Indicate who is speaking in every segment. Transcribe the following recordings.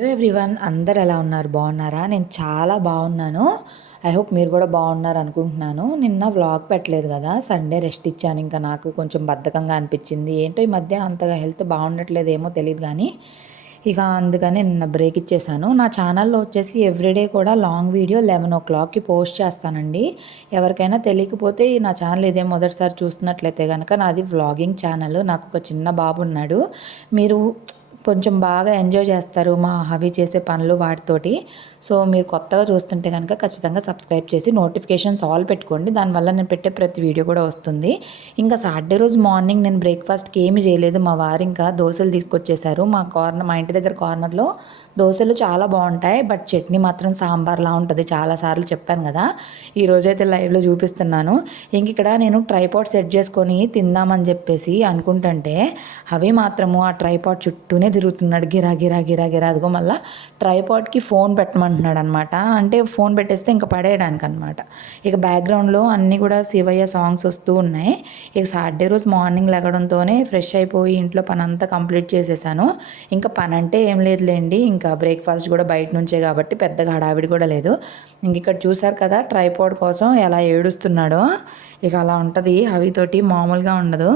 Speaker 1: Hello everyone అందరు ఎలా ఉన్నారు? బాగున్నారా? నేను చాలా బాగున్నాను. ఐ హోప్ మీరు కూడా బాగున్నారు అనుకుంటున్నాను. నిన్న వ్లాగ్ పెట్టలేదు కదా. సండే రెస్ట్ ఇచ్చాను. ఇంకా నాకు కొంచెం బద్ధకంగా అనిపించింది. ఏంటో ఈ మధ్య అంతగా హెల్త్ బాగుండట్లేదు ఏమో తెలియదు కానీ ఇక అందుకని నిన్న బ్రేక్ ఇచ్చేసాను. నా ఛానల్లో వచ్చేసి ఎవ్రీడే కూడా లాంగ్ వీడియో లెవెన్ ఓ క్లాక్కి పోస్ట్ చేస్తానండి. ఎవరికైనా తెలియకపోతే ఈ నా ఛానల్ ఇదే మొదటిసారి చూస్తున్నట్లయితే కనుక నాది వ్లాగింగ్ ఛానల్ నాకు ఒక చిన్న బాబు ఉన్నాడు. మీరు కొంచెం బాగా ఎంజాయ్ చేస్తారు మా హవి చేసే పనులు వాటితోటి. సో మీరు కొత్తగా చూస్తుంటే కనుక ఖచ్చితంగా సబ్స్క్రైబ్ చేసి నోటిఫికేషన్స్ ఆల్ పెట్టుకోండి. దానివల్ల నేను పెట్టే ప్రతి వీడియో కూడా వస్తుంది. ఇంకా సాటర్డే రోజు మార్నింగ్ నేను బ్రేక్ఫాస్ట్కి ఏమి చేయలేదు. మా వారు ఇంకా దోశలు తీసుకొచ్చేసారు మా కార్నర్ మా ఇంటి దగ్గర కార్నర్లో దోశలు చాలా బాగుంటాయి. బట్ చట్నీ మాత్రం సాంబార్లా ఉంటుంది. చాలాసార్లు చెప్పాను కదా. ఈ రోజైతే లైవ్లో చూపిస్తున్నాను. ఇంక ఇక్కడ నేను ట్రైపాడ్ సెట్ చేసుకొని తిందామని చెప్పేసి అనుకుంటుంటే అవి మాత్రము ఆ ట్రైపాడ్ చుట్టూనే తిరుగుతున్నాడు. గిరా గిరా గిరా గిరా. అదిగో మళ్ళీ ట్రైపాడ్కి ఫోన్ పెట్టమంటున్నాడు అనమాట అంటే ఫోన్ పెట్టేస్తే ఇంకా పడేయడానికి అనమాట ఇక బ్యాక్గ్రౌండ్లో అన్నీ కూడా శివయ్య సాంగ్స్ వస్తూ ఉన్నాయి. ఇక సాటర్డే రోజు మార్నింగ్ లెగడంతోనే ఫ్రెష్ అయిపోయి ఇంట్లో పని అంతా కంప్లీట్ చేసేసాను. ఇంకా పని అంటే ఏం లేదులేండి. ఇంకా బ్రేక్ఫాస్ట్ కూడా బయట నుంచే కాబట్టి పెద్దగా హడావిడి కూడా లేదు. ఇంక ఇక్కడ చూసారు కదా ట్రైపోడ్ కోసం ఎలా ఏడుస్తున్నాడో. ఇక అలా ఉంటుంది. అవితోటి మామూలుగా ఉండదు.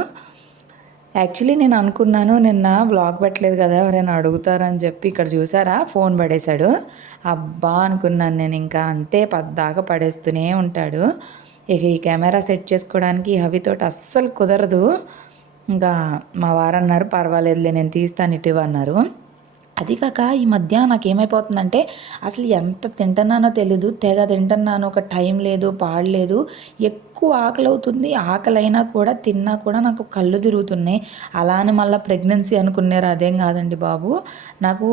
Speaker 1: యాక్చువల్లీ నేను అనుకున్నాను నిన్న బ్లాగ్ పెట్టలేదు కదా ఎవరైనా అడుగుతారని చెప్పి ఇక్కడ చూసారా? ఫోన్ పడేశాడు. అబ్బా అనుకున్నాను నేను ఇంకా అంతే పద్దాకా పడేస్తూనే ఉంటాడు. ఇక ఈ కెమెరా సెట్ చేసుకోవడానికి హవితోటి అస్సలు కుదరదు. ఇంకా మా వారన్నారు పర్వాలేదులే నేను తీస్తాను ఇటు అన్నారు అది కాక ఈ మధ్య నాకు ఏమైపోతుందంటే అసలు ఎంత తింటున్నానో తెలీదు తెగ తింటున్నాను ఒక టైం లేదు పాడలేదు ఎక్కువ ఆకలి అవుతుంది ఆకలి అయినా కూడా తిన్నా కూడా నాకు కళ్ళు తిరుగుతున్నాయి. అలానే మళ్ళీ ప్రెగ్నెన్సీ అనుకున్నారు? అదేం కాదండి బాబు. నాకు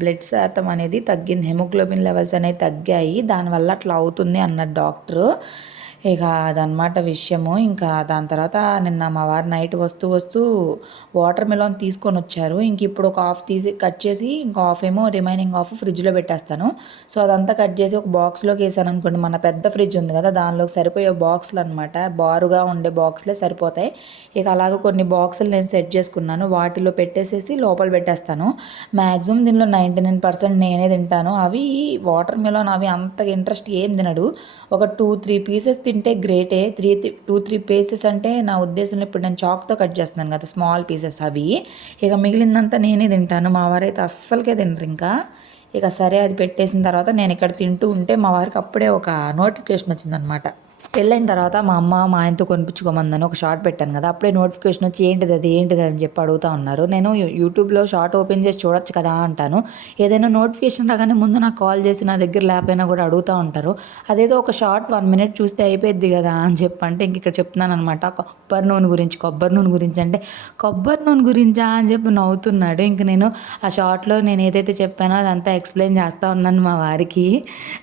Speaker 1: బ్లడ్ శాతం అనేది తగ్గింది హెమోగ్లోబిన్ లెవెల్స్ అనేవి తగ్గాయి దానివల్ల అట్లా అవుతుంది అన్నారు డాక్టరు. ఇక అదనమాట విషయము. ఇంకా దాని తర్వాత నిన్న మా వారు నైట్ వస్తూ వస్తూ వాటర్ మిలాన్ తీసుకొని వచ్చారు. ఇంక ఇప్పుడు ఒక హాఫ్ తీసి కట్ చేసి ఇంకా హాఫ్ ఏమో రిమైనింగ్ హాఫ్ ఫ్రిడ్జ్లో పెట్టేస్తాను. సో అదంతా కట్ చేసి ఒక బాక్స్లోకి వేసాను అనుకోండి. మన పెద్ద ఫ్రిడ్జ్ ఉంది కదా దానిలోకి సరిపోయే బాక్సులు అనమాట బారుగా ఉండే బాక్స్లే సరిపోతాయి. ఇక అలాగే కొన్ని బాక్సులు నేను సెట్ చేసుకున్నాను. వాటిలో పెట్టేసేసి లోపల పెట్టేస్తాను. మ్యాక్సిమం దీనిలో నైంటీ నైన్ పర్సెంట్ నేనే తింటాను. అవి వాటర్ మిలాన్ అవి అంత ఇంట్రెస్ట్ ఏం తినడు. ఒక టూ త్రీ పీసెస్ తింటే గ్రేటే. త్రీ టూ త్రీ పీసెస్ అంటే నా ఉద్దేశంలో ఇప్పుడు నేను చాక్తో కట్ చేస్తున్నాను కదా స్మాల్ పీసెస్ అవి. ఇక మిగిలిందంతా నేనే తింటాను. మా వారైతే అస్సలకే తినరు ఇంకా. ఇక సరే అది పెట్టేసిన తర్వాత నేను ఇక్కడ తింటూ ఉంటే మా వారికి అప్పుడే ఒక నోటిఫికేషన్ వచ్చిందనమాట. పెళ్ళైన తర్వాత మా అమ్మ మా ఆయనతో కొనిపించుకోమందని ఒక షార్ట్ పెట్టాను కదా అప్పుడే నోటిఫికేషన్ వచ్చి ఏంటిది అది ఏంటిది అని చెప్పి అడుగుతా ఉన్నారు. నేను యూట్యూబ్లో షార్ట్ ఓపెన్ చేసి చూడొచ్చు కదా అంటాను. ఏదైనా నోటిఫికేషన్ రాగానే ముందు నాకు కాల్ చేసి నా దగ్గర లేకపోయినా కూడా అడుగుతూ ఉంటారు. అదేదో ఒక షార్ట్ వన్ మినిట్ చూస్తే అయిపోద్ది కదా అని చెప్పి అంటే ఇంక ఇక్కడ చెప్తున్నాను అనమాట కొబ్బరి నూనె గురించి కొబ్బరి నూనె గురించి అంటే కొబ్బరి నూనె గురించా అని చెప్పి నవ్వుతున్నాడు. ఇంక నేను ఆ షార్ట్లో నేను ఏదైతే చెప్పానో అదంతా ఎక్స్ప్లెయిన్ చేస్తూ ఉన్నాను మా వారికి.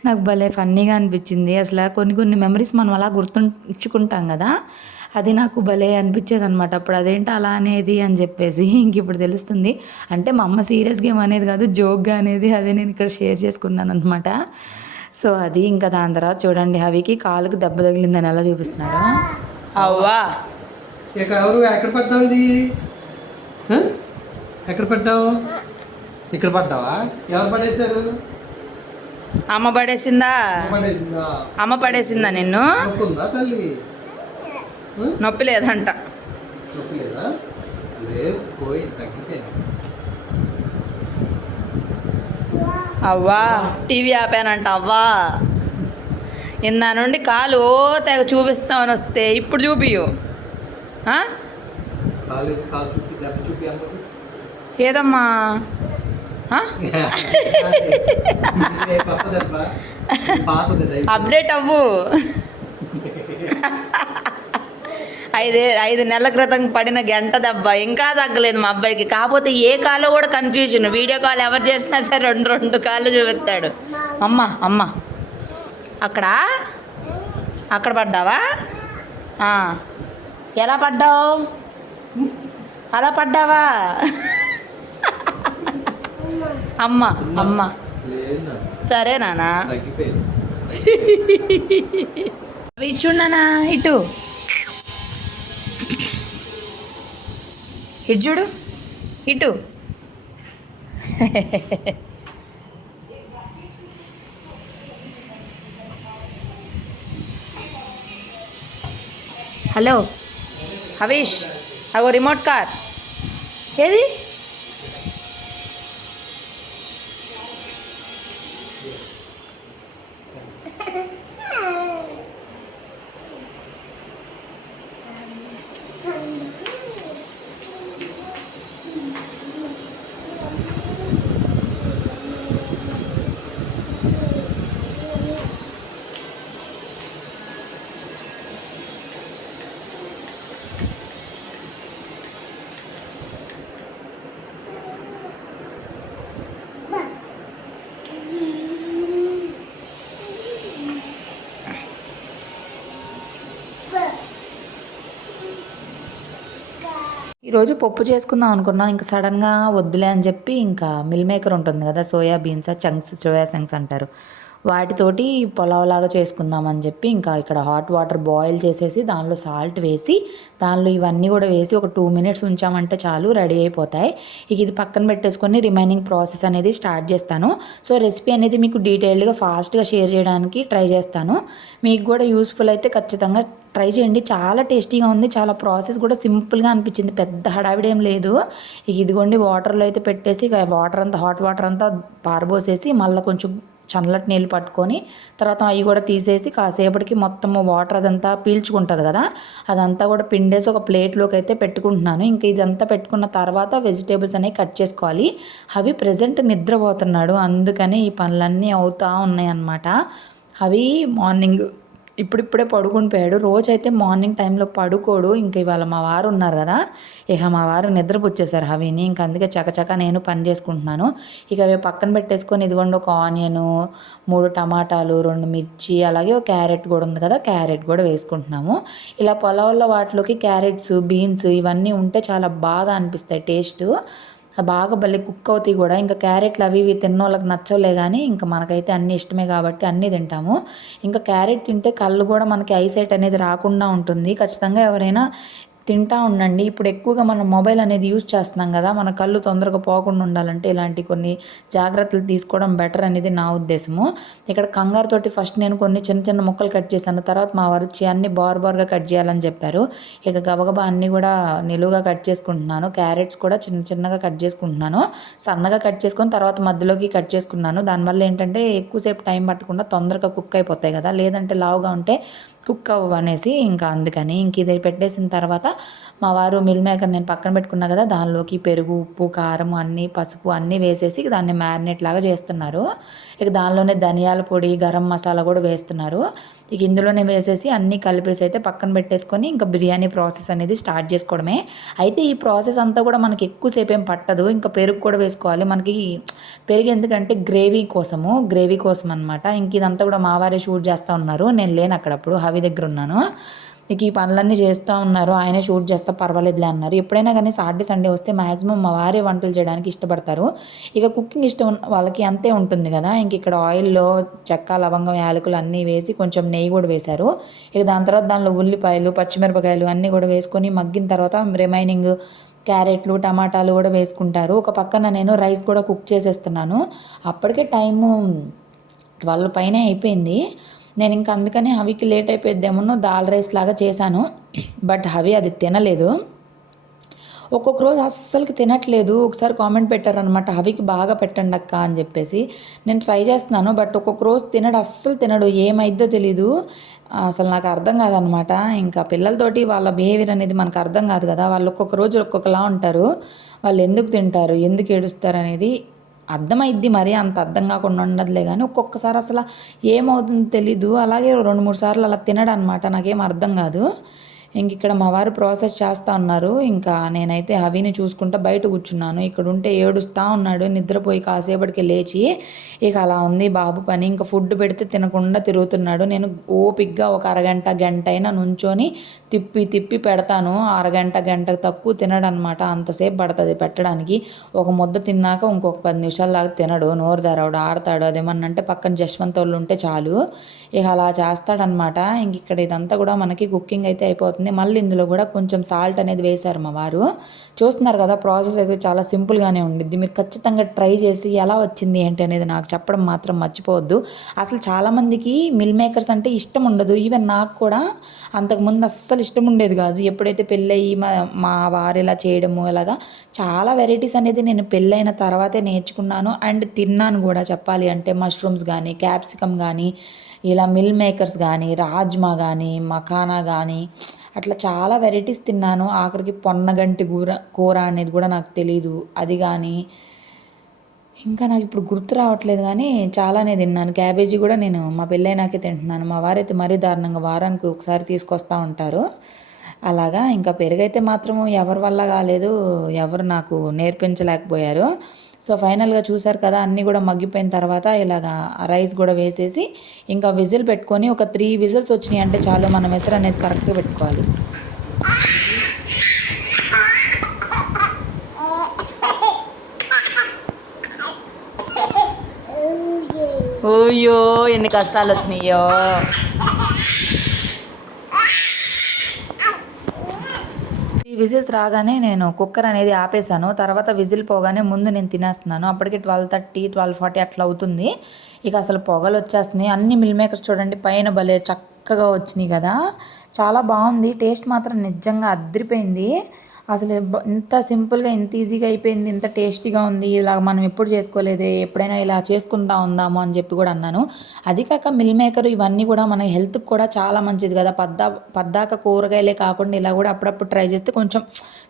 Speaker 1: నాకు భలే ఫన్నీగా అనిపించింది. అసలు కొన్ని కొన్ని మెమరీస్ మనం అలా గుర్తుంచుకుంటాం కదా అది నాకు భలే అనిపించేది అనమాట అప్పుడు అదేంటి అలా అనేది అని చెప్పేసి ఇంక ఇప్పుడు తెలుస్తుంది. అంటే మా అమ్మ సీరియస్గా ఏమనేది కాదు జోక్గా అనేది అదే నేను ఇక్కడ షేర్ చేసుకున్నాను అనమాట సో అది ఇంకా దాని తర్వాత చూడండి హవికి కాలుకి దెబ్బ తగిలిందని ఎలా చూపిస్తున్నాడు అవ్వా.
Speaker 2: ఇక ఎవరు ఎక్కడ పడ్డావు ఇది? హ? ఎక్కడ పడ్డావు? ఇక్కడ పడ్డావా? ఎవరు పడేశారు?
Speaker 1: అమ్మ పడేసిందా? అమ్మ పడేసిందా? నిన్ను? నొప్పి లేదంట. అవ్వా టీవీ ఆపానంట అవ్వా. ఇందా నుండి కాలు ఓ తెగ చూపిస్తామని వస్తే ఇప్పుడు చూపియు ఏదమ్మా? అప్డేట్ అవ్వు. ఐదు ఐదు నెలల క్రితం పడిన గంట దెబ్బ ఇంకా తగ్గలేదు మా అబ్బాయికి. కాకపోతే ఏ కాలో కూడా కన్ఫ్యూజన్ వీడియో కాల్ ఎవరు చేసినా సరే రెండు రెండు కాళ్ళు చూపిస్తాడు. అమ్మ అమ్మ. అక్కడ? అక్కడ పడ్డావా? ఎలా పడ్డావు? అలా పడ్డావా? అమ్మ అమ్మ. సరే నానా అవి ఇటు? ఇటు చూడు. ఇటు. హలో హవీష్ అగో రిమోట్ కార్. ఏది? Gracias. ఈరోజు పప్పు చేసుకుందాం అనుకున్నాం. ఇంకా సడన్గా వద్దులే అని చెప్పి ఇంకా మిల్ మేకర్ ఉంటుంది కదా soya beans chunks soya chunks అంటారు. వాటితోటి పులావ్ లాగా చేసుకుందాం అని చెప్పి ఇంకా ఇక్కడ హాట్ వాటర్ బాయిల్ చేసేసి దానిలో సాల్ట్ వేసి దానిలో ఇవన్నీ కూడా వేసి ఒక టూ మినిట్స్ ఉంచామంటే చాలు రెడీ అయిపోతాయి. ఇక ఇది పక్కన పెట్టేసుకొని రిమైనింగ్ ప్రాసెస్ అనేది స్టార్ట్ చేస్తాను. సో రెసిపీ అనేది మీకు డీటెయిల్డ్గా ఫాస్ట్గా షేర్ చేయడానికి ట్రై చేస్తాను. మీకు కూడా యూస్ఫుల్ అయితే ఖచ్చితంగా ట్రై చేయండి. చాలా టేస్టీగా ఉంది. చాలా ప్రాసెస్ కూడా సింపుల్గా అనిపించింది. పెద్ద హడావిడి ఏం లేదు. ఇక ఇదిగోండి వాటర్లో అయితే పెట్టేసి వాటర్ అంతా హాట్ వాటర్ అంతా పారబోసేసి మళ్ళీ కొంచెం చల్లటి నీళ్ళు పట్టుకొని తర్వాత అవి కూడా తీసేసి కాసేపటికి మొత్తం వాటర్ అదంతా పీల్చుకుంటుంది కదా అదంతా కూడా పిండేసి ఒక ప్లేట్లోకి అయితే పెట్టుకుంటున్నాను. ఇంకా ఇదంతా పెట్టుకున్న తర్వాత వెజిటేబుల్స్ అనేవి కట్ చేసుకోవాలి. అవి ప్రజెంట్ నిద్రపోతున్నాడు అందుకని ఈ పనులన్నీ అవుతూ ఉన్నాయి అన్నమాట అవి మార్నింగ్ ఇప్పుడిప్పుడే పడుకుని పోయాడు. రోజైతే మార్నింగ్ టైంలో పడుకోడు. ఇంకా ఇవాళ మా వారు ఉన్నారు కదా. ఇక మా వారు నిద్రపుచ్చేసారు హవిని. ఇంక అందుకే చకచక నేను పని చేసుకుంటున్నాను. ఇక అవి పక్కన పెట్టేసుకొని ఇదిగోండి ఒక ఆనియను మూడు టమాటాలు రెండు మిర్చి అలాగే ఒక క్యారెట్ కూడా ఉంది కదా. క్యారెట్ కూడా వేసుకుంటున్నాము. ఇలా పొలాల్లో వాటిలోకి క్యారెట్స్ బీన్స్ ఇవన్నీ ఉంటే చాలా బాగా అనిపిస్తాయి టేస్ట్. బాగా భలే కుక్ అవుతాయి కూడా. ఇంకా క్యారెట్లు అవి ఇవి తిన్నోళ్ళకి నచ్చలే కానీ ఇంకా మనకైతే అన్ని ఇష్టమే కాబట్టి అన్నీ తింటాము. ఇంకా క్యారెట్ తింటే కళ్ళు కూడా మనకి ఐసైట్ అనేది రాకుండా ఉంటుంది. ఖచ్చితంగా ఎవరైనా తింటా ఉండండి. ఇప్పుడు ఎక్కువగా మనం మొబైల్ అనేది యూజ్ చేస్తున్నాం కదా మన కళ్ళు తొందరగా పోకుండా ఉండాలంటే ఇలాంటి కొన్ని జాగ్రత్తలు తీసుకోవడం బెటర్ అనేది నా ఉద్దేశము. ఇక్కడ కంగారు తోటి ఫస్ట్ నేను కొన్ని చిన్న చిన్న ముక్కలు కట్ చేశాను. తర్వాత మా వారు అన్ని బార్ బార్గా కట్ చేయాలని చెప్పారు. ఇక గబగబా అన్నీ కూడా నిలువుగా కట్ చేసుకుంటున్నాను. క్యారెట్స్ కూడా చిన్న చిన్నగా కట్ చేసుకుంటున్నాను. సన్నగా కట్ చేసుకొని తర్వాత మధ్యలోకి కట్ చేసుకున్నాను. దానివల్ల ఏంటంటే ఎక్కువసేపు టైం పట్టకుండా తొందరగా కుక్ అయిపోతాయి కదా. లేదంటే లావుగా ఉంటే కుక్ అవ్వనేసి ఇంకా అందుకని ఇంక ఇది పెట్టేసిన తర్వాత మా వారు మిల్ మేకర్ నేను పక్కన పెట్టుకున్నా కదా దానిలోకి పెరుగు ఉప్పు కారం అన్నీ పసుపు అన్నీ వేసేసి దాన్ని మ్యారినేట్ లాగా చేస్తున్నారు. ఇక దానిలోనే ధనియాల పొడి గరం మసాలా కూడా వేస్తున్నారు. ఇక ఇందులోనే వేసేసి అన్నీ కలిపేసి అయితే పక్కన పెట్టేసుకొని ఇంకా బిర్యానీ ప్రాసెస్ అనేది స్టార్ట్ చేసుకోవడమే. అయితే ఈ ప్రాసెస్ అంతా కూడా మనకి ఎక్కువసేపు ఏం పట్టదు. ఇంకా పెరుగు కూడా వేసుకోవాలి. మనకి పెరుగు ఎందుకంటే గ్రేవీ కోసము గ్రేవీ కోసం అనమాట ఇంక ఇదంతా కూడా మావారే షూట్ చేస్తూ ఉన్నారు. నేను లేను అక్కడప్పుడు హవి దగ్గర ఉన్నాను. ఇక ఈ పనులన్నీ చేస్తూ ఉన్నారు ఆయనే షూట్ చేస్తా పర్వాలేదులే అన్నారు. ఎప్పుడైనా కానీ సాటర్డే సండే వస్తే మ్యాక్సిమం మా వారే వంటలు చేయడానికి ఇష్టపడతారు. ఇక కుకింగ్ ఇష్టం ఉన్న వాళ్ళకి అంతే ఉంటుంది కదా. ఇంక ఇక్కడ ఆయిల్లో చెక్క లవంగం యాలకులు అన్నీ వేసి కొంచెం నెయ్యి కూడా వేశారు. ఇక దాని తర్వాత దానిలో ఉల్లిపాయలు పచ్చిమిరపకాయలు అన్నీ కూడా వేసుకొని మగ్గిన తర్వాత రిమైనింగ్ క్యారెట్లు టమాటాలు కూడా వేసుకుంటారు. ఒక పక్కన నేను రైస్ కూడా కుక్ చేసేస్తున్నాను. అప్పటికే టైము ట్వెల్వ్ పైనే అయిపోయింది. నేను ఇంకా అందుకని హవికి లేట్ అయిపోయిద్దేమో దాల్ రైస్ లాగా చేశాను. బట్ హవి అది తినలేదు. ఒక్కొక్క రోజు అస్సలకి తినట్లేదు. ఒకసారి కామెంట్ పెట్టారనమాట హవికి బాగా పెట్టండి అక్క అని చెప్పేసి. నేను ట్రై చేస్తున్నాను బట్ ఒక్కొక్క రోజు తినడు అస్సలు తినడు. ఏమైద్దో తెలీదు. అసలు నాకు అర్థం కాదనమాట ఇంకా పిల్లలతోటి వాళ్ళ బిహేవియర్ అనేది మనకు అర్థం కాదు కదా. వాళ్ళు ఒక్కొక్క రోజు ఒక్కొక్కలా ఉంటారు. వాళ్ళు ఎందుకు తింటారు? ఎందుకు ఏడుస్తారు అనేది అర్థమైద్ది మరీ అంత అర్థం కాకుండా ఉండదులే కానీ ఒక్కొక్కసారి అసలు ఏమవుతుందో తెలీదు. అలాగే రెండు మూడు సార్లు అలా తినడనమాట నాకేం అర్థం కాదు. ఇంక ఇక్కడ మా వారు ప్రాసెస్ చేస్తూ ఉన్నారు. ఇంకా నేనైతే హవిని చూసుకుంటా బయట కూర్చున్నాను. ఇక్కడ ఉంటే ఏడుస్తూ ఉన్నాడు. నిద్రపోయి కాసేపటికి లేచి ఇక అలా ఉంది బాబు పని. ఇంకా ఫుడ్ పెడితే తినకుండా తిరుగుతున్నాడు. నేను ఓపిక్గా ఒక అరగంట గంట అయినా నుంచొని తిప్పి తిప్పి పెడతాను. అరగంట గంట తక్కువ తినడనమాట. అంతసేపు పడుతుంది పెట్టడానికి. ఒక ముద్ద తిన్నాక ఇంకొక పది నిమిషాల దాకా తినడు. నోరు తెరవడు ఆడతాడు. అదేమన్నంటే పక్కన జశ్వంత్ వాళ్ళు ఉంటే చాలు. ఇక అలా చేస్తాడనమాట ఇంక ఇక్కడ ఇదంతా కూడా మనకి కుకింగ్ అయితే అయిపోతుంది. మళ్ళీ ఇందులో కూడా కొంచెం సాల్ట్ అనేది వేశారు మా వారు. చూస్తున్నారు కదా ప్రాసెస్ అయితే చాలా సింపుల్గానే ఉండిద్ది. మీరు ఖచ్చితంగా ట్రై చేసి ఎలా వచ్చింది ఏంటి అనేది నాకు చెప్పడం మాత్రం మర్చిపోవద్దు. అసలు చాలామందికి మిల్ మేకర్స్ అంటే ఇష్టం ఉండదు. ఈవెన్ నాకు కూడా అంతకుముందు అస్సలు ఇష్టం ఉండేది కాదు. ఎప్పుడైతే పెళ్ళయి మా మా వారు ఇలా చేయడము ఇలాగా చాలా వెరైటీస్ అనేది నేను పెళ్ళైన తర్వాతే నేర్చుకున్నాను. అండ్ తిన్నాను కూడా చెప్పాలి అంటే మష్రూమ్స్ కానీ క్యాప్సికమ్ కానీ ఇలా మిల్ మేకర్స్ కానీ రాజ్మా కానీ మఖానా కానీ అట్లా చాలా వెరైటీస్ తిన్నాను. ఆఖరికి పొన్నగంటి కూర కూర అనేది కూడా నాకు తెలీదు. అది కానీ ఇంకా నాకు ఇప్పుడు గుర్తు రావట్లేదు కానీ చాలానే తిన్నాను. క్యాబేజీ కూడా నేను మా పెళ్ళైనాకే తింటున్నాను. మా వారైతే మరీ దారుణంగా వారానికి ఒకసారి తీసుకొస్తూ ఉంటారు. అలాగా ఇంకా పెరుగైతే మాత్రం ఎవరి వల్ల కాలేదు. ఎవరు నాకు నేర్పించలేకపోయారు. సో ఫైనల్గా చూసారు కదా అన్నీ కూడా మగ్గిపోయిన తర్వాత ఇలాగా రైస్ కూడా వేసేసి ఇంకా విజిల్ పెట్టుకొని ఒక త్రీ విజిల్స్ వచ్చినాయి అంటే చాలు మనం ఎసరు అనేది కరెక్ట్గా పెట్టుకోవాలి. ఓయ్యో ఎన్ని కష్టాలు వచ్చినాయో. విజిల్స్ రాగానే నేను కుక్కర్ అనేది ఆపేసాను తర్వాత విజిల్ పోగానే ముందు నేను తినేస్తున్నాను. అప్పటికి ట్వెల్వ్ థర్టీ ట్వెల్వ్ ఫార్టీ అట్లా అవుతుంది. ఇక అసలు పొగలు వచ్చేస్తున్నాయి. అన్ని మిల్ మేకర్స్ చూడండి పైన భలే చక్కగా వచ్చినాయి కదా. చాలా బాగుంది. టేస్ట్ మాత్రం నిజంగా అద్దరిపోయింది అసలు ఇంత సింపుల్గా ఇంత ఈజీగా అయిపోయింది ఇంత టేస్టీగా ఉంది ఇలా మనం ఎప్పుడు చేసుకోలేదే ఎప్పుడైనా ఇలా చేసుకుందా ఉందాము అని చెప్పి కూడా అన్నాను. అది కాక మిల్ మేకర్ ఇవన్నీ కూడా మన హెల్త్కి కూడా చాలా మంచిది కదా. పద్దా పద్దాక కూరగాయలే కాకుండా ఇలా కూడా అప్పుడప్పుడు ట్రై చేస్తే కొంచెం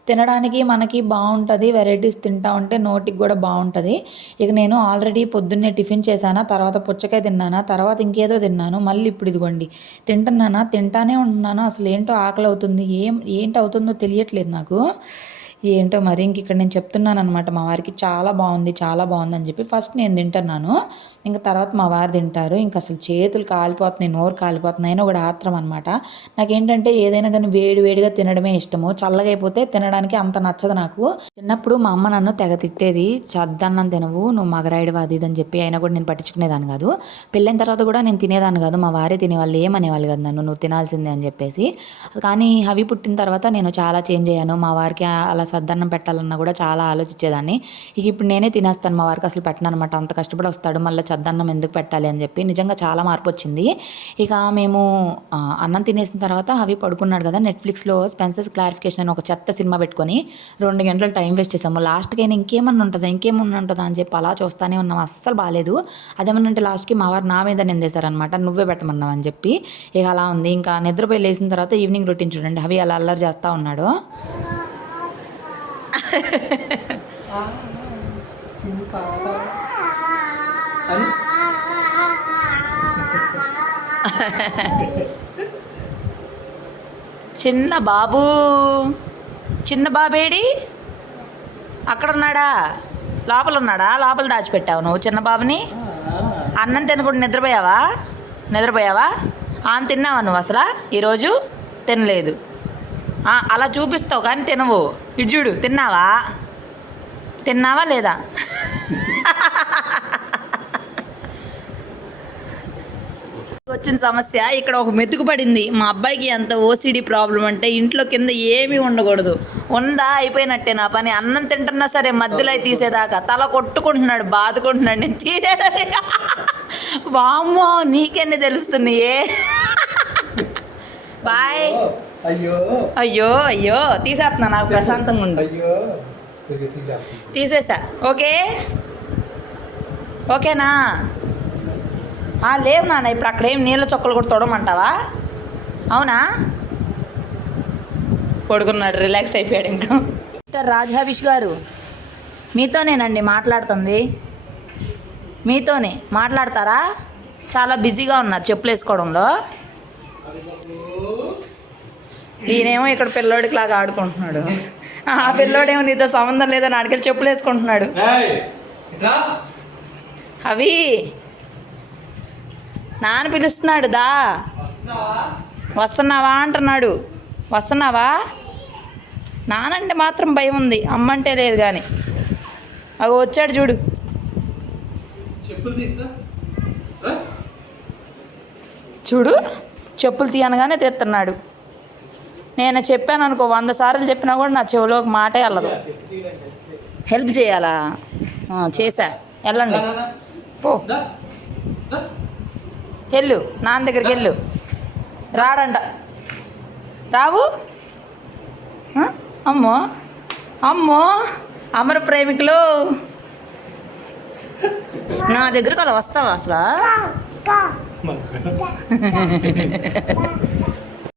Speaker 1: తినడానికి మనకి బాగుంటుంది వెరైటీస్ తింటా ఉంటే నోటికి కూడా బాగుంటుంది. ఇక నేను ఆల్రెడీ పొద్దున్నే టిఫిన్ చేశానా తర్వాత పుచ్చకాయ తిన్నానా తర్వాత ఇంకేదో తిన్నాను మళ్ళీ ఇప్పుడు ఇదిగోండి తింటున్నానా తింటానే ఉంటున్నాను అసలు ఏంటో ఆకలి అవుతుంది ఏం ఏంటి అవుతుందో తెలియట్లేదు నాకు. ఏంటో మరి ఇంక ఇక్కడ నేను చెప్తున్నాను అనమాట మా వారికి చాలా బాగుంది చాలా బాగుంది అని చెప్పి ఫస్ట్ నేను తింటున్నాను. ఇంకా తర్వాత మా వారు తింటారు. ఇంకా అసలు చేతులు కాలిపోతున్నాయి నోరు కాలిపోతున్నాయి అయినా కూడా ఆత్రం అనమాట నాకేంటంటే ఏదైనా కానీ వేడి వేడిగా తినడమే ఇష్టము. చల్లగా అయిపోతే తినడానికి అంత నచ్చదు నాకు. చిన్నప్పుడు మా అమ్మ నన్ను తెగ తిట్టేది చద్దన్నం తినవు నువ్వు మగరాయుడు అది ఇది అని చెప్పి అయినా కూడా నేను పట్టించుకునేదాన్ని కాదు. పెళ్ళైన తర్వాత కూడా నేను తినేదాన్ని కాదు. మా వారే తినేవాళ్ళు ఏమనేవాళ్ళు కదా నన్ను నువ్వు తినాల్సిందే అని చెప్పేసి. కానీ హవి పుట్టిన తర్వాత నేను చాలా చేంజ్ అయ్యాను. మా వారికి అలా సద్దన్నం పెట్టాలన్నా కూడా చాలా ఆలోచించేదాన్ని. ఇక ఇప్పుడు నేనే తినేస్తాను. మా వారికి అసలు పెట్టను అనమాట అంత కష్టపడి వస్తాడు. మళ్ళీ సద్దన్నం ఎందుకు పెట్టాలి అని చెప్పి నిజంగా చాలా మార్పు వచ్చింది ఇక మేము అన్నం తినేసిన తర్వాత అవి పడుకున్నాడు కదా నెట్ఫ్లిక్స్లో స్పెన్సెస్ క్లారిఫికేషన్ అని ఒక చెత్త సినిమా పెట్టుకొని రెండు గంటలు టైం వేస్ట్ చేసాము. లాస్ట్కి అయినా ఇంకేమన్నా ఉంటుందా ఇంకేమన్నా ఉంటుందా అని చెప్పి అలా చూస్తానే ఉన్నాం. అస్సలు బాగాలేదు అదేమన్నంటే లాస్ట్కి మా వారు నా మీద నిందేశారనమాట నువ్వే పెట్టమన్నావు అని చెప్పి. ఇక అలా ఉంది. ఇంకా నిద్రపోయి లేచిన తర్వాత ఈవినింగ్ రొటీన్ చూడండి. అవి అలా అల్లరి చేస్తూ ఉన్నాడు.
Speaker 2: చిన్న
Speaker 1: చిన్న బాబు. చిన్న బాబేడి? అక్కడ ఉన్నాడా లోపల ఉన్నాడా లోపల దాచిపెట్టావు నువ్వు చిన్న బాబుని? అన్నం తినకుండా నిద్రపోయావా? నిద్రపోయావా? ఆన్ తిన్నావా నువ్వు అసలు? ఈరోజు తినలేదు. అలా చూపిస్తావు కానీ తినవు. ఇటు చూడు తిన్నావా? తిన్నావా లేదా? వచ్చిన సమస్య ఇక్కడ ఒక మెతుకు పడింది మా అబ్బాయికి ఎంత ఓసిడి ప్రాబ్లం అంటే ఇంట్లో కింద ఏమీ ఉండకూడదు. ఉందా అయిపోయినట్టే నా పని. అన్నం తింటున్నా సరే మధ్యలో అయి తీసేదాకా. తల కొట్టుకుంటున్నాడు బాదుకుంటున్నాడు నేను తీరేదని వామ్మో నీకెన్ని తెలుస్తున్నాయే? బాయ్
Speaker 2: అయ్యో
Speaker 1: అయ్యో. అయ్యో తీసేస్తున్నా నాకు ప్రశాంతంగా ఉండు. తీసేసా. ఓకే? ఓకేనా? లేవు నాన్న ఇప్పుడు అక్కడ ఏం నీళ్ళ చొక్కలు కూడా తొడమంటావా? అవునా? పడుకున్నాడు రిలాక్స్ అయిపోయాడు ఇంకా. మిస్టర్ రాజాభిష్ గారు మీతోనేనండి మాట్లాడుతుంది. మీతోనే మాట్లాడతారా? చాలా బిజీగా ఉన్నారు చెప్పులు వేసుకోవడంలో ఈయనేమో ఇక్కడ పిల్లోడికి లాగా ఆడుకుంటున్నాడు. ఆ పిల్లోడేమో నీతో సంబంధం లేదని ఆడికెళ్ళి చెప్పులు వేసుకుంటున్నాడు. అవి నాన్న పిలుస్తున్నాడు దా. వస్తున్నావా అంటున్నాడు. వస్తున్నావా? నానంటే మాత్రం భయం ఉంది. అమ్మంటే లేదు కానీ అగో వచ్చాడు చూడు. చూడు చెప్పులు తీయనగానే తెస్తున్నాడు. నేను చెప్పాను అనుకో వంద సార్లు చెప్పినా కూడా నా చెవిలో ఒక మాటే వెళ్ళదు హెల్ప్ చేయాలా? చేశా. వెళ్ళండి. పో. వెళ్ళు నాన్న దగ్గరికి వెళ్ళు. రాడంట. రావు? అమ్మో. అమ్మో. అమర ప్రేమికులు. నా దగ్గరకు అలా వస్తావా అసలు?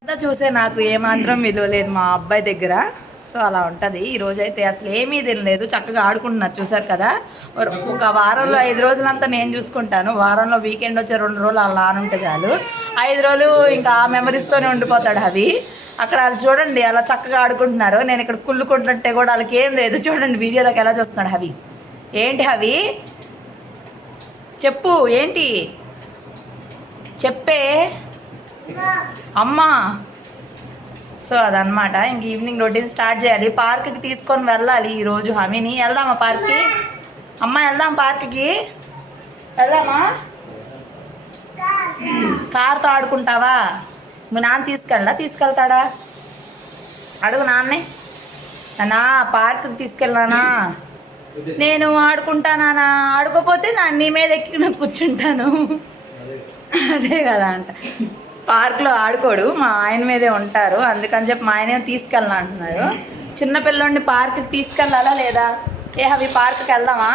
Speaker 1: అంతా చూసే నాకు ఏమాత్రం విలువ లేదు మా అబ్బాయి దగ్గర. సో అలా ఉంటుంది. ఈరోజు అయితే అసలు ఏమీ తినలేదు. చక్కగా ఆడుకుంటున్నారు. చూసారు కదా? ఒక- ఒక వారంలో ఐదు రోజులంతా నేను చూసుకుంటాను. వారంలో వీకెండ్ వచ్చే రెండు రోజులు అలా ఆనుంటే చాలు. ఐదు రోజులు ఇంకా ఆ మెమరీస్తోనే ఉండిపోతాడు అవి అక్కడ వాళ్ళు చూడండి అలా చక్కగా ఆడుకుంటున్నారు. నేను ఇక్కడ కుళ్ళుకుంటుంటే కూడా వాళ్ళకి ఏం లేదు. చూడండి వీడియోలోకి ఎలా చూస్తున్నాడు హవి. ఏంటి హవి? చెప్పు ఏంటి? చెప్పే? అమ్మా! సో అదనమాట ఇంక ఈవినింగ్ రొటీన్ స్టార్ట్ చేయాలి. పార్క్కి తీసుకొని వెళ్ళాలి ఈరోజు హమీని. వెళ్దామా పార్క్కి అమ్మ వెళ్దాం పార్క్కి వెళ్దామా? కార్తో ఆడుకుంటావా? మీ నాన్న తీసుకెళ్ళా తీసుకెళ్తాడా? అడుగు నాన్నే. నాన్నా పార్క్కి తీసుకెళ్ళానా నేను ఆడుకుంటానా ఆడుకోపోతే నా నీ మీద ఎక్కి నేను కూర్చుంటాను. అదే కదా అంట. పార్క్లో ఆడుకోడు. మా ఆయన మీదే ఉంటారు. అందుకని చెప్పి మా ఆయన తీసుకెళ్ళను అంటున్నాడు. చిన్న పిల్లోడిని పార్క్కి తీసుకెళ్ళాలా లేదా? ఏ అవి పార్క్కి వెళ్దామా?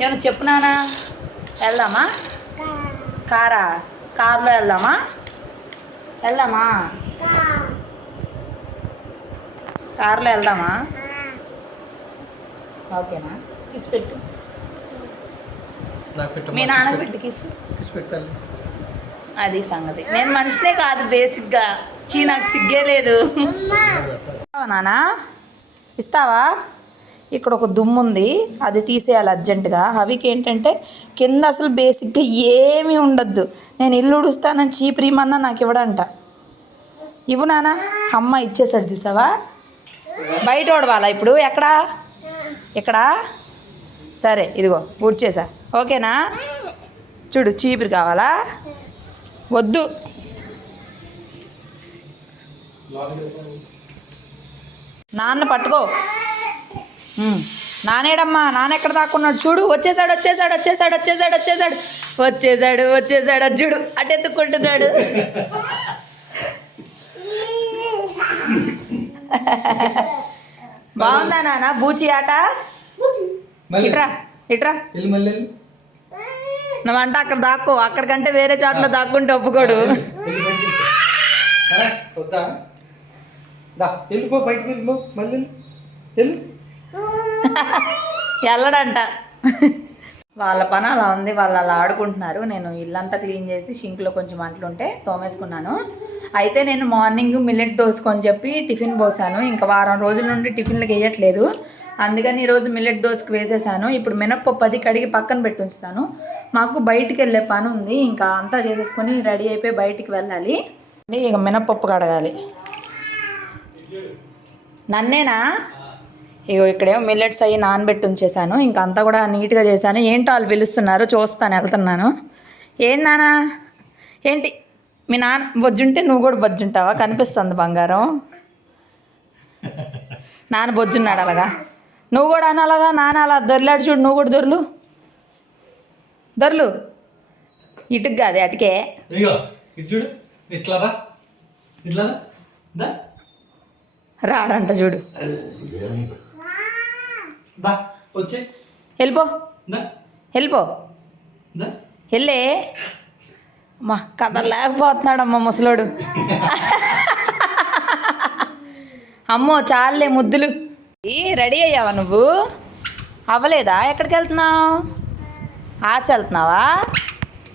Speaker 1: ఏమైనా చెప్పునానా వెళ్దామా? కారా? కార్లో వెళ్దామా? వెళ్దామా? కార్లో వెళ్దామా? ఓకేనా? కిస్ పెట్టు. మీ నాన్న పెట్టు. కిస్.
Speaker 2: కిస్ పెట్టాలి
Speaker 1: అది సంగతి. నేను మనిషినే కాదు బేసిక్గా. చీ నాకు సిగ్గే లేదు. నానా? ఇస్తావా? ఇక్కడ ఒక దుమ్ము ఉంది. అది తీసేయాలి అర్జెంటుగా. అవికి ఏంటంటే కింద అసలు బేసిక్గా ఏమీ ఉండద్దు. నేను ఇల్లు ఉడుస్తానని చీప్రీమన్నా నాకు ఇవ్వడంట. ఇవ్వు నానా. అమ్మ ఇచ్చేసాడు చూసావా? బయట ఓడవాలా ఇప్పుడు? ఎక్కడా? ఎక్కడా? సరే ఇదిగో ఊడ్చేసా. ఓకేనా? చూడు చీపురు కావాలా? వద్దు. నాన్న పట్టుకో. నానేడమ్మా నాన్న ఎక్కడ దాక్కున్నాడు చూడు. వచ్చేసాడు వచ్చేసాడు వచ్చేసాడు వచ్చేసాడు వచ్చేసాడు. వచ్చేసాడు వచ్చేసాడు చూడు. అటు ఎత్తుక్కుంటున్నాడు. బాగుందా నాన్న? బూచి ఆట? ఇట్రా ఇట్రా.
Speaker 2: వెళ్ళి
Speaker 1: నువ్వంట అక్కడ దాక్కో. అక్కడికంటే వేరే చోట్ల దాక్కుంటే ఒప్పుకోడు.
Speaker 2: వెళ్ళిపో బయటికి వెళ్ళిపో మళ్ళీ. వెళ్ళు.
Speaker 1: వెళ్ళడంట. వాళ్ళ పని అలా ఉంది. వాళ్ళు అలా ఆడుకుంటున్నారు. నేను ఇల్లంతా క్లీన్ చేసి షింక్లో కొంచెం అంట్లుంటే తోమేసుకున్నాను. అయితే నేను మార్నింగ్ మిల్లెట్ దోసుకొని చెప్పి టిఫిన్ పోసాను. ఇంకా వారం రోజుల నుండి టిఫిన్లకు వేయట్లేదు. అందుకని ఈరోజు మిల్లెట్ దోసుకు వేసేసాను. ఇప్పుడు మినప్పప్పు అది కడిగి పక్కన పెట్టి ఉంచుతాను. మాకు బయటికి వెళ్ళే పని ఉంది. ఇంకా అంతా చేసేసుకొని రెడీ అయిపోయి బయటికి వెళ్ళాలి. ఇక మినప్పప్పు కడగాలి. నన్నేనా? ఇగో ఇక్కడేమో మిల్లెట్స్ అయ్యి నానబెట్టి ఉంచేసాను. ఇంకా అంతా కూడా నీట్గా చేశాను. ఏంటో వాళ్ళు పిలుస్తున్నారు. చూస్తాను వెళ్తున్నాను. ఏంటి నానా? ఏంటి? మీ నాన్న బొజ్జుంటే నువ్వు కూడా బొజ్జుంటావా? కనిపిస్తుంది బంగారం. నాన్న బొజ్జున్నాడు అలాగా? నువ్వు కూడా అనాలగా నాన్న అలా దొర్లాడు చూడు నువ్వు కూడా దొర్లు? దొర్లు? ఇటుకు కాదు అటుకే.
Speaker 2: చూడు
Speaker 1: రాడంట చూడు. వెళ్ళిపో. వెళ్ళిపో. వెళ్ళే. అమ్మా కదలేకపోతున్నాడమ్మా ముసలోడు. అమ్మో చాలే ముద్దులు. ఈ రెడీ అయ్యావా నువ్వు? అవ్వలేదా? ఎక్కడికి వెళ్తున్నావు? ఆచి వెళ్తున్నావా?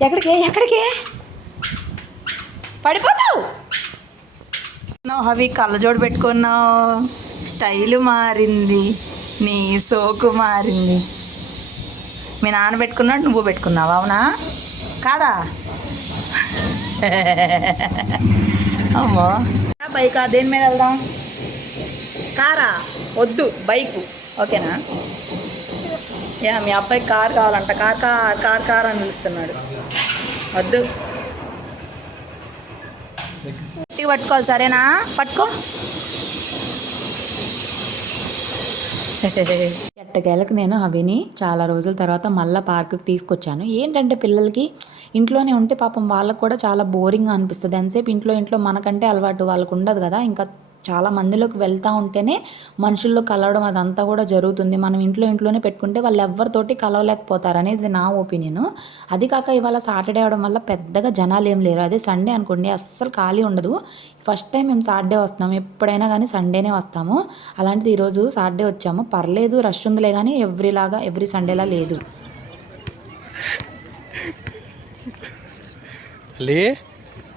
Speaker 1: ఎక్కడికి? ఎక్కడికి? పడిపోతావు! నువ్వు అవి కళ్ళజోడు పెట్టుకున్నావు. స్టైలు మారింది. నీ సోకు మారింది. మీ నాన్న పెట్టుకున్నాడు నువ్వు పెట్టుకున్నావు? అవునా? కాదా? అమ్మో. బైక్ దేని మీద వెళ్దాం? కారా? వద్దు బైకు ఓకేనా? యా మీ అబ్బాయి కార్ కావాలంట. కార్ కార్ కార్ కార్ అని పిలుస్తున్నాడు. వద్దు. పట్టుకోవాలి సరేనా? పట్టుకో. ఎట్టకేలకు నేను అవిని చాలా రోజుల తర్వాత మళ్ళీ పార్కుకి తీసుకొచ్చాను. ఏంటంటే పిల్లలకి ఇంట్లోనే ఉంటే పాపం వాళ్ళకు కూడా చాలా బోరింగ్గా అనిపిస్తుంది. ఎంతసేపు ఇంట్లో ఇంట్లో మనకంటే అలవాటు వాళ్ళకు ఉండదు కదా. ఇంకా చాలా మందిలోకి వెళ్తూ ఉంటేనే మనుషుల్లో కలవడం అదంతా కూడా జరుగుతుంది. మనం ఇంట్లో ఇంట్లోనే పెట్టుకుంటే వాళ్ళు ఎవరితోటి కలవలేకపోతారు అనేది నా ఒపీనియన్. అది కాక ఇవాళ సాటర్డే అవడం వల్ల పెద్దగా జనాలు ఏం లేరు. అదే సండే అనుకోండి అస్సలు ఖాళీ ఉండదు. ఫస్ట్ టైం మేము సాటర్డే వస్తున్నాము ఎప్పుడైనా కానీ సండేనే వస్తాము. అలాంటిది ఈరోజు సాటర్డే వచ్చాము. పర్లేదు రష్ ఉందిలే కానీ ఎవ్రీలాగా ఎవ్రీ సండేలా లేదు.
Speaker 2: లే.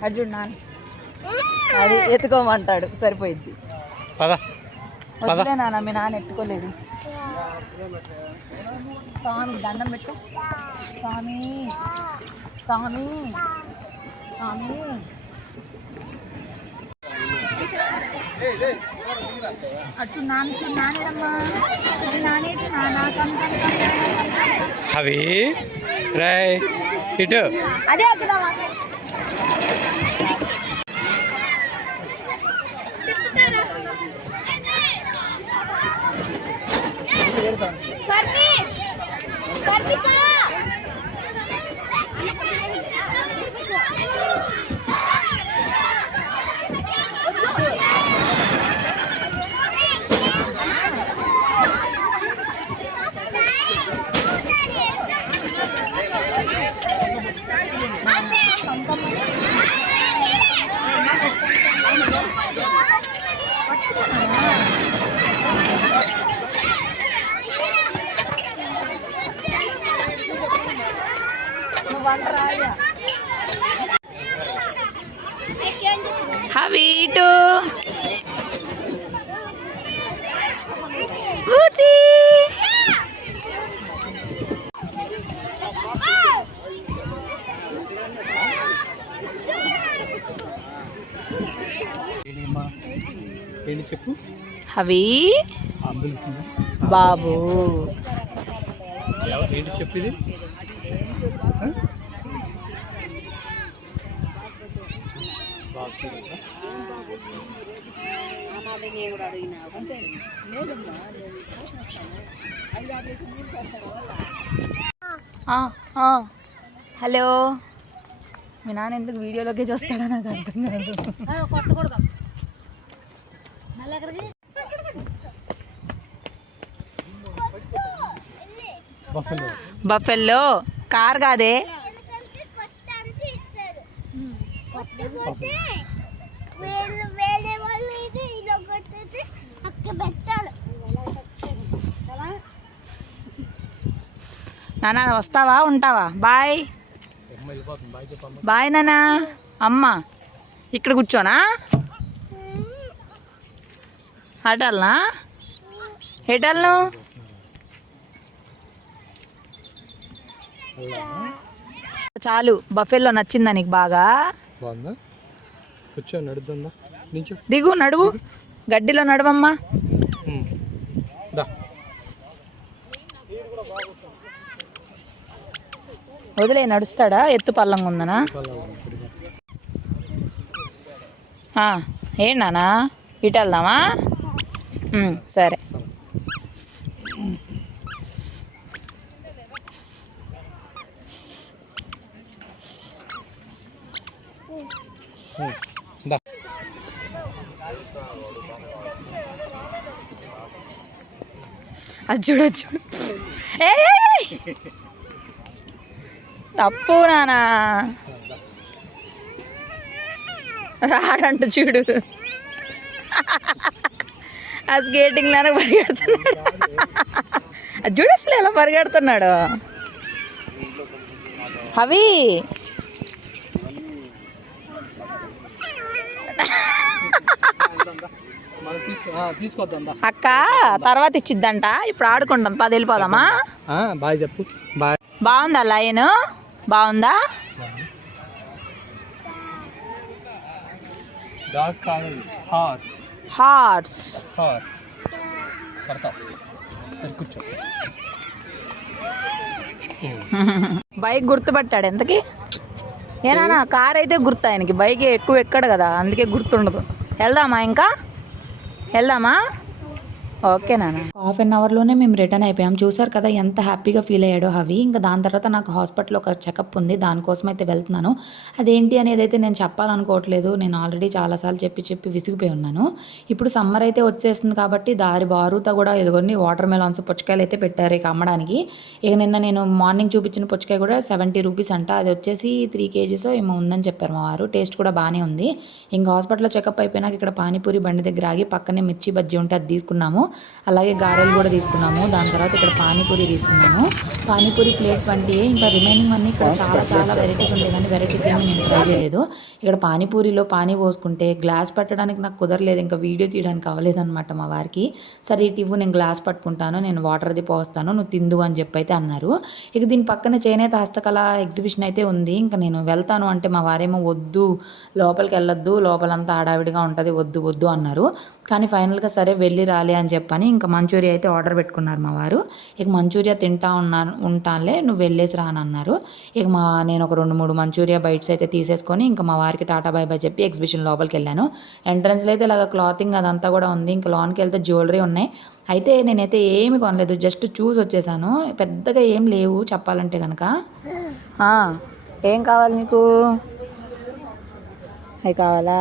Speaker 1: అర్జున్ నాన్న. అది ఎత్తుకోమంటాడు. సరిపోయింది
Speaker 2: పద.
Speaker 1: వదిలే నాన్న మీ నాన్న ఎత్తుకోలేదు. స్వామి దండం పెట్టు. స్వామి స్వామి స్వామి. అటు నాన్న చూ నానేరమ్మా నానేటి నాన్న
Speaker 2: అవి. రాయ్ ఇటు.
Speaker 1: అదే అక్కడ హవి ఇటు ఊచి
Speaker 2: ఏంటమ్మా ఏంటి చెప్పు అంబులెన్స్
Speaker 1: బాబు.
Speaker 2: ఏంటి చెప్పు ఇది ఆ? బాబు.
Speaker 1: హలో. మీ నాన్న ఎందుకు వీడియోలోకి చూస్తాడో నాకు అర్థం కాదు. బఫెల్లో. కార్ కాదే? నాన్న వస్తావా? ఉంటావా? బాయ్.
Speaker 2: బాయ్
Speaker 1: నాన్న అమ్మ. ఇక్కడ కూర్చోనా? అటల్నా ఎటల్ను చాలు బఫెల్లో నచ్చిందా నీకు బాగా?
Speaker 2: బాగుందా? కూర్చో నడుద్దా నించో
Speaker 1: దిగు నడువు. గడ్డిలో నడువమ్మా. వదిలే నడుస్తాడా? ఎత్తు పల్లంగా ఉందనా?
Speaker 2: పర్వాలేదు, ఇప్పుడుగా.
Speaker 1: ఆ, ఏం నానా ఇటు వెళ్దామా? సరే. అది చూడొచ్చు తప్పు నానా. రాడంట చూడు. ఆ స్కేటింగ్ లానే పరిగెడుతున్నాడు. అది చూడు అసలు ఎలా పరిగెడుతున్నాడు. అవి
Speaker 2: మనం తీసుకో ఆ, తీసుకొద్దాం దా
Speaker 1: అక్క తర్వాత ఇచ్చిద్దంట. ఇప్పుడు ఆడుకుంటాం. పది వెళ్ళిపోదామా?
Speaker 2: బాయ్ చెప్పు. బాయ్.
Speaker 1: బాగుందా లయన్ బాగుందా?
Speaker 2: హార్స్.
Speaker 1: బైక్ గుర్తుపట్టాడు ఎంతకి? ఏనా కార్ అయితే గుర్తు ఆయనకి. బైక్ ఎక్కువ ఎక్కడు కదా అందుకే గుర్తుండదు. వెళ్దామా ఇంకా? వెళ్దామా? ఓకే నాన్న. హాఫ్ అన్ అవర్లోనే మేము రిటర్న్ అయిపోయాం. చూసారు కదా ఎంత హ్యాపీగా ఫీల్ అయ్యాడో హవి. ఇంకా దాని తర్వాత నాకు హాస్పిటల్ ఒక చెకప్ ఉంది. దానికోసం అయితే వెళ్తున్నాను. అదేంటి అనేది అయితే నేను చెప్పాలనుకోవట్లేదు. నేను ఆల్రెడీ చాలాసార్లు చెప్పి చెప్పి విసిగిపోయి ఉన్నాను. ఇప్పుడు సమ్మర్ అయితే వచ్చేస్తుంది కాబట్టి దారి బారుతో కూడా ఎదుగుని వాటర్ మెలాన్స్ పుచ్చకాయలు అయితే పెట్టారు ఇక అమ్మడానికి. ఇక నిన్న నేను మార్నింగ్ చూపించిన పుచ్చకాయ కూడా సెవెంటీ రూపీస్ అంట. అది వచ్చేసి త్రీ కేజీస్ ఏమో ఉందని చెప్పారు మా వారు. టేస్ట్ కూడా బాగానే ఉంది. ఇంకా హాస్పిటల్లో చెకప్ అయిపోయినాక ఇక్కడ పానీపూరి బండి దగ్గర ఆగి పక్కనే మిర్చి బజ్జీ ఉంటే అది తీసుకున్నాము. అలాగే గారెలు కూడా తీసుకున్నాము. దాని తర్వాత ఇక్కడ పానీపూరి తీసుకున్నాను. పానీపూరి ప్లేట్ ట్వంటీ ఇంకా రిమైనింగ్ అన్ని ఇక్కడ చాలా చాలా వెరైటీస్ ఉంటాయి. కానీ వెరైటీస్ ఏమి నేను ట్రై చేయలేదు. ఇక్కడ పానీపూరిలో పానీ పోసుకుంటే గ్లాస్ పెట్టడానికి నాకు కుదరలేదు. ఇంకా వీడియో తీయడానికి అవ్వలేదన్నమాట మా వారికి. సరే ఇటు ఇవ్వు నేను గ్లాస్ పట్టుకుంటాను. నేను వాటర్ది పోస్తాను. నువ్వు తిందు అని చెప్పి అయితే అన్నారు. ఇక దీని పక్కన చేనేత హస్తకళ ఎగ్జిబిషన్ అయితే ఉంది. ఇంకా నేను వెళ్తాను అంటే మా వారేమో వద్దు లోపలికి వెళ్ళొద్దు లోపలంతా హడావిడిగా ఉంటుంది వద్దు వద్దు అన్నారు. కానీ ఫైనల్గా సరే వెళ్ళి రాలే అని చెప్పని ఇంకా మంచూరియా అయితే ఆర్డర్ పెట్టుకున్నారు మా వారు. ఇక మంచూరియా తింటా ఉన్నాను ఉంటానులే నువ్వు వెళ్ళేసి రానన్నారు ఇక మా నేను ఒక రెండు మూడు మంచూరియా బైట్స్ అయితే తీసేసుకొని ఇంకా మా వారికి టాటా బై బై చెప్పి ఎగ్జిబిషన్ లోపలికి వెళ్ళాను. ఎంట్రన్స్లో అయితే ఇలాగ క్లాతింగ్ అదంతా కూడా ఉంది. ఇంకా లోన్కి వెళ్తే జ్యువెలరీ ఉన్నాయి. అయితే నేనైతే ఏమి కొనలేదు జస్ట్ చూసి వచ్చేసాను. పెద్దగా ఏం లేవు చెప్పాలంటే కనుక ఏం కావాలి నీకు? అవి కావాలా?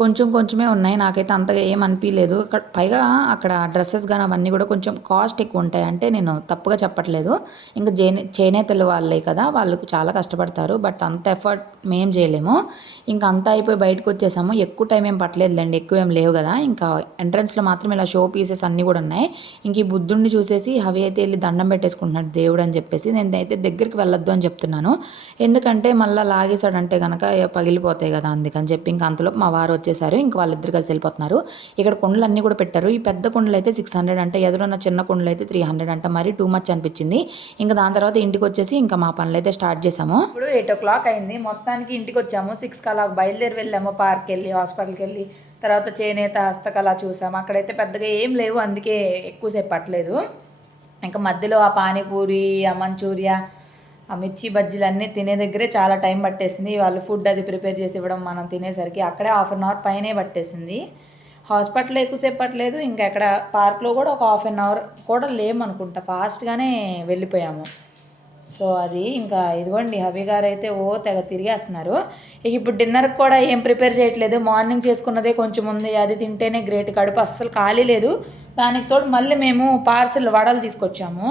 Speaker 1: కొంచెం కొంచెమే ఉన్నాయి. నాకైతే అంతగా ఏం అనిపించలేదు అక్కడ పైగా అక్కడ డ్రెస్సెస్ కానీ అవన్నీ కూడా కొంచెం కాస్ట్ ఎక్కువ ఉంటాయి. అంటే నేను తప్పుగా చెప్పట్లేదు. ఇంకా చేనే చేనేతలు వాళ్ళే కదా వాళ్ళకు చాలా కష్టపడతారు. బట్ అంత ఎఫర్ట్ మేం చేయలేము. ఇంకా అంతా అయిపోయి బయటకు వచ్చేసాము. ఎక్కువ టైం ఏం పట్టలేదులేండి. ఎక్కువ ఏం లేవు కదా. ఇంకా ఎంట్రన్స్లో మాత్రం ఇలా షో పీసెస్ అన్నీ కూడా ఉన్నాయి. ఇంక ఈ బుద్ధుడిని చూసేసి హవి అయితే వెళ్ళి దండం పెట్టేసుకుంటున్నాడు దేవుడు అని చెప్పేసి. నేను అయితే దగ్గరికి వెళ్ళొద్దు అని చెప్తున్నాను. ఎందుకంటే మళ్ళీ లాగేశాడంటే కనుక పగిలిపోతాయి కదా అందుకని చెప్పి ఇంకా అంతలోపు మా వారు వచ్చి వచ్చేసారు ఇంకా వాళ్ళిద్దరు కలిసి వెళ్ళిపోతున్నారు. ఇక్కడ కుండలు అన్నీ కూడా పెట్టారు. ఈ పెద్ద కొండలు అయితే సిక్స్ హండ్రెడ్ అంటే ఎదురున్న చిన్న కుండలు అయితే త్రీ హండ్రెడ్ అంట. మరి టూ మచ్ అనిపించింది. ఇంకా దాని తర్వాత ఇంటికి వచ్చేసి ఇంకా మా పనులు అయితే స్టార్ట్ చేసాము ఇప్పుడు ఎయిట్ ఓ క్లాక్ అయింది. మొత్తానికి ఇంటికి వచ్చాము సిక్స్ కలా బయలుదేరి వెళ్ళాము పార్క్ వెళ్ళి హాస్పిటల్కి వెళ్ళి. తర్వాత చేనేత హస్తకళ చూసాము. అక్కడైతే పెద్దగా ఏం లేవు. అందుకే ఎక్కువసేపు పట్టలేదు. ఇంకా మధ్యలో ఆ పానీపూరి ఆ మంచూరియా ఆ మిర్చి బజ్జీలు అన్నీ తినే దగ్గరే చాలా టైం పట్టేసింది. వాళ్ళు ఫుడ్ అది ప్రిపేర్ చేసి ఇవ్వడం మనం తినేసరికి అక్కడే హాఫ్ అన్ అవర్ పైనే పట్టేసింది. హాస్పిటల్ ఎక్కువసేపు పట్టలేదు. ఇంకా అక్కడ పార్క్లో కూడా ఒక హాఫ్ అన్ అవర్ కూడా లేమనుకుంటా. ఫాస్ట్గానే వెళ్ళిపోయాము. సో అది ఇంకా ఇదిగోండి హబీ గారు అయితే ఓ తెగ తిరిగేస్తున్నారు. ఇక ఇప్పుడు డిన్నర్కి కూడా ఏం ప్రిపేర్ చేయట్లేదు. మార్నింగ్ చేసుకున్నదే కొంచెం ఉంది. అది తింటేనే గ్రేట్ కడుపు అస్సలు ఖాళీ లేదు. దానికి తోడు మళ్ళీ మేము పార్సిల్ వడలు తీసుకొచ్చాము.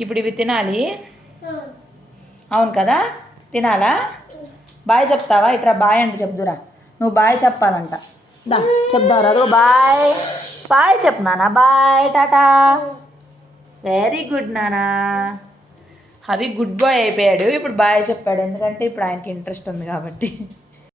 Speaker 1: ఇప్పుడు ఇవి తినాలి. అవును కదా? తినాలా? బాయ్ చెప్తావా? ఇక్కడ బాయ్ అంటే చెప్దురా. నువ్వు బాయ్ చెప్పాలంట. దా చెప్దావు రాదు బాయ్. బాయ్ చెప్పు బాయ్ టాటా. వెరీ గుడ్ నానా. అవి గుడ్ బాయ్ అయిపోయాడు. ఇప్పుడు బాయ్ చెప్పాడు. ఎందుకంటే ఇప్పుడు ఆయనకి ఇంట్రెస్ట్ ఉంది కాబట్టి.